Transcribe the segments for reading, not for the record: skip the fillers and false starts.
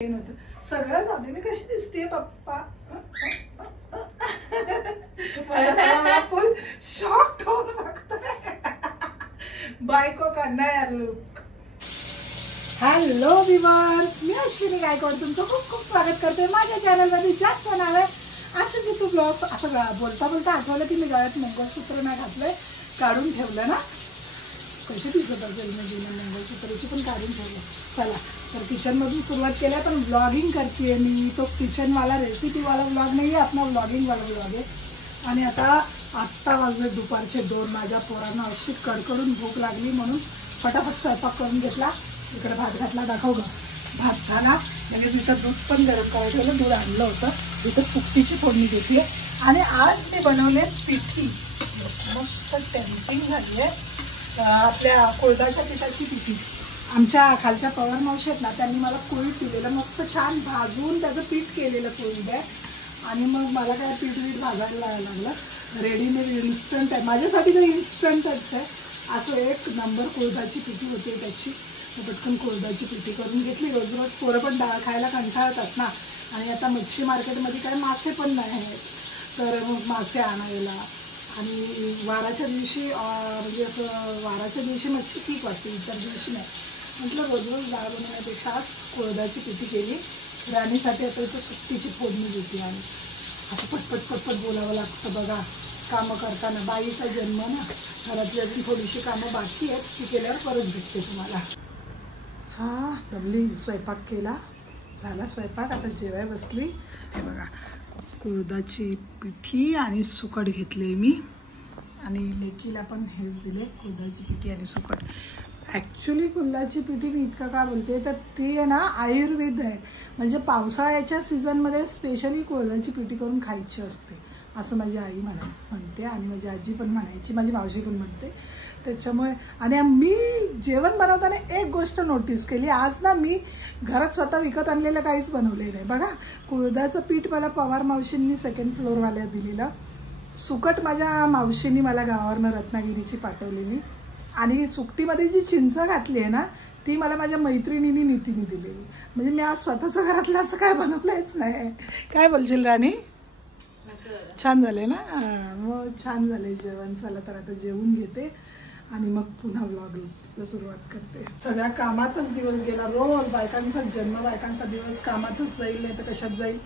सगळं जाऊ दे. मी कशी दिसते पप्पा? फुल शॉक होऊन बघतोय. बायको का नया लुक. हॅलो व्ह्यूअर्स, मी अश्विनी गायकवाड तुमचं खूप खूप स्वागत करते माझ्या चॅनलमध्ये, ज्याचं नाव आहे आशू YouTube ब्लॉग्स. असं बोलता बोलता आठवलं की मी गळ्यात मंगळसूत्र नाही घातलंय, काढून ठेवलं ना. कशी दिसत असेल म्हणजे मंगळसूत्राची पण काढून ठेवलं. चला तर किचनमधून सुरुवात केल्या, पण ब्लॉगिंग करते मी. तो किचनवाला रेसिपीवाला ब्लॉग नाही आहे, आपला ब्लॉगिंगवाला ब्लॉग आहे. आणि आत्ता वाजले दुपारचे 2. माझ्या पोरांना अशी कडकडून भूक लागली म्हणून फटाफट स्वयंपाक करून घेतला. इकडे भात घातला, दाखव ग. भात झाला. लगेच इथं दूध पण गरम करायला ठेवलं, दूध आणलं होतं. इथं सुकटीची फोडणी घेतली आणि आज मी बनवले पिठी. मस्त टेम्पिंग झाली आहे आपल्या कोळदाच्या पिठाची पिठी. आमच्या खालच्या पवार मावशी आहेत ना, त्यांनी मला कोळी दिलेलं, मस्त छान भाजून त्याचं पीठ केलेलं कोळी आहे. आणि मग मला काय पीठ भाजायला लागलं. रेडीमेड इन्स्टंट आहे, माझ्यासाठी तर इन्स्टंटच आहे. असं एक नंबर कोळदाची पिठी होती त्याची. पटकन कोळदाची पिठी करून घेतली. रोज रोज पोरं पण डाळ खायला कंटाळतात ना. आणि आता मच्छी मार्केटमध्ये काय मासे पण नाही आहेत, तर मग मासे आणायला. आणि वाराच्या दिवशी म्हणजे असं वाराच्या दिवशी मच्छी ठीक वाटते, इतर दिवशी नाही. म्हटलं रोज रोज डाळ बनवण्यापेक्षा आज कोळदाची पिठी केली. राणीसाठी आता इथं सुट्टीची फोडणी देते. आणि असं पटपट पटपट बोलावं लागतं बघा कामं करताना. बाईचा जन्म ना, घरातली अजून थोडीशी कामं बाकी आहेत, ती केल्यावर परत भेटते तुम्हाला. हा डबली स्वयंपाक केला, झाला स्वयंपाक. आता जेवाय बसली. हे बघा कोळदाची पिठी आणि सुकट घेतले मी. आणि लेकीला पण हेच दिले, कोळदाची पिठी आणि सुकट. ॲक्च्युली कोळदाची पिठी मी इतकं का बोलते, तर ती आहे ना आयुर्वेद आहे. म्हणजे पावसाळ्याच्या सीझनमध्ये स्पेशली कोळदाची पिठी करून खायची असते, असं माझी आई म्हणते. आणि माझी आजी पण म्हणायची, माझी मावशी पण म्हणते. त्याच्यामुळे आणि मी जेवण बनवताना एक गोष्ट नोटीस केली. आज ना मी घरात स्वतः विकत आणलेलं काहीच बनवलेलं नाही. बघा कोळदाचं पीठ मला पवार मावशींनी सेकंड फ्लोअरवाल्या दिलेलं. सुकट माझ्या मावशींनी मला गावावरनं रत्नागिरीची पाठवलेली. आणि सुकटीमध्ये जी चिंच घातली आहे ना, ती मला माझ्या मैत्रिणींनी नीतीने दिलेली. म्हणजे मी आज स्वतःचं घरातलं असं काय बनवलंच नाही. काय बोलशील राणी? छान झाले ना? मग छान झाले जेवण. चला तर आता जेवून घेते आणि मग पुन्हा व्लॉगला सुरुवात करते. सगळ्या कामातच दिवस गेला. रोज बायकांचा जन्म, बायकांचा दिवस कामातच जाईल, नाही तर कशात जाईल.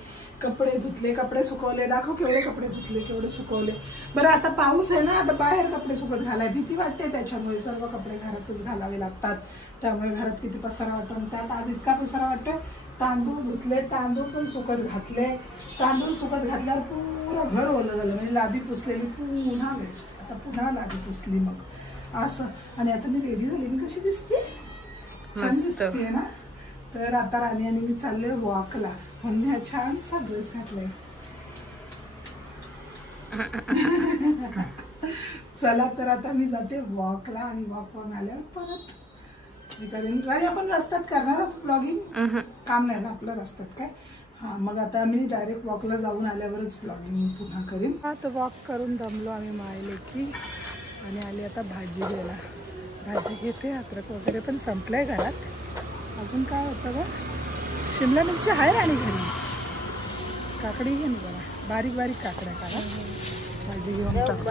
कपडे धुतले, कपडे सुकवले. दाखव केवढे कपडे धुतले, केवढे सुकवले. बरं आता पाऊस आहे ना, आता बाहेर कपडे सुकत घालाय भीती वाटते. त्याच्यामुळे सर्व कपडे घरातच घालावे लागतात. त्यामुळे घरात किती पसारा वाटतो. त्यात आज इतका पसारा वाटतोय. तांदूळ धुतले, तांदूळ पण सुकत घातले. तांदूळ सुकत घातल्यावर पूर्ण घर ओलं झालं. म्हणजे लादी पुसलेली पुन्हा वेस्ट. आता पुन्हा लादी पुसली मग असं. आणि आता मी रेडी झाली. मी कशी दिसते? छान दिसते ना. तर आता राणी आणि मी चाललोय वॉकला, म्हणून हा छानसा ड्रेस घातलाय. चला तर आता मी जाते वॉकला. आणि वॉकवरून आल्यावर परत मी करेन. राणी आपण रस्त्यात करणार आहोत ब्लॉगिंग, काम नाही ना आपलं रस्त्यात काय. हां मग आता मी डायरेक्ट वॉकला जाऊन आल्यावरच ब्लॉगिंग पुन्हा करेन. आता वॉक करून दमलो आम्ही मायले की. आणि आली आता भाजी घ्यायला. भाजी घेते. अद्रक वगैरे पण संपलंय घरात. अजून काय होतं बघ, शिमला मिरची आहे आणि घरी. काकडी घे ना बघा, बारीक बारीक काकड्या काढा. भाजी घेऊन टाकतो.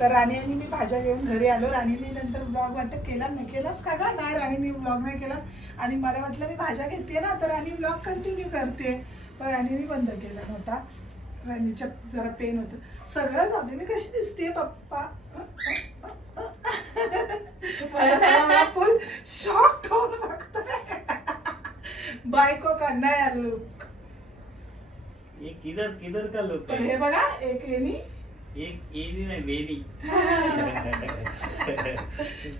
तर राणी आणि मी भाज्या घेऊन घरी आलो. राणीने नंतर ब्लॉग वाटत केला, नाही केलास का गा? नाही राणीने ब्लॉग नाही केला. आणि मला वाटलं मी भाज्या घेते ना, तर राणी ब्लॉग कंटिन्यू करते. पण राणीने बंद केला नव्हता. राणीच्या जरा पेन होतं. सगळं जाऊ दे. मी कशी दिसते पप्पा? मला फुल शॉक होऊन बघतोय. बायको का नया लुक. ये किधर का लुक है? हे बघा, एक येणी, एक येणी नाही बेनी.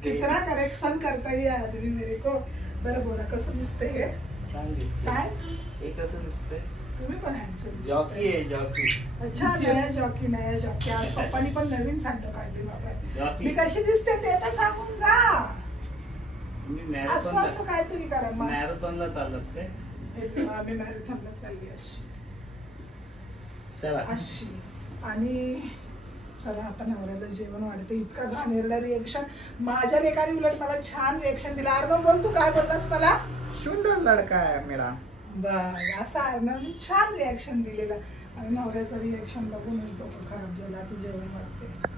कितना करेक्शन करता है आदमी मेरे को. बरं बोला कसं दिसते हे? छान दिसते. काय हे कसं दिसते? तुम्ही पण हँडसम. जॉकी आहे जॉकी. अच्छा नया जॉकी, नया जॉकी. आज पप्पानी पण नवीन सांडलं काढली बाबा. जॉकी मी कशी दिसते ते तर सांगून जा. मी असं असं काहीतरी करा. मॅरेथॉनला चालत काय? आम्ही मॅरेथॉनला चालली अशी चला अशी. आणि चला आता नवऱ्याला जेवण वाढते. इतका घाणेरडा रिएक्शन माझ्या लेकाने उलट मला छान रिएक्शन दिला. अर्णव बोल तू काय बोललास मला? सुंदर लड़का है मेरा. बस असं अर्णवने छान रिएक्शन दिलेलं आणि नवऱ्याचं रिएक्शन बघूनच डोकं खराब झालं. आता जेवण वाढते.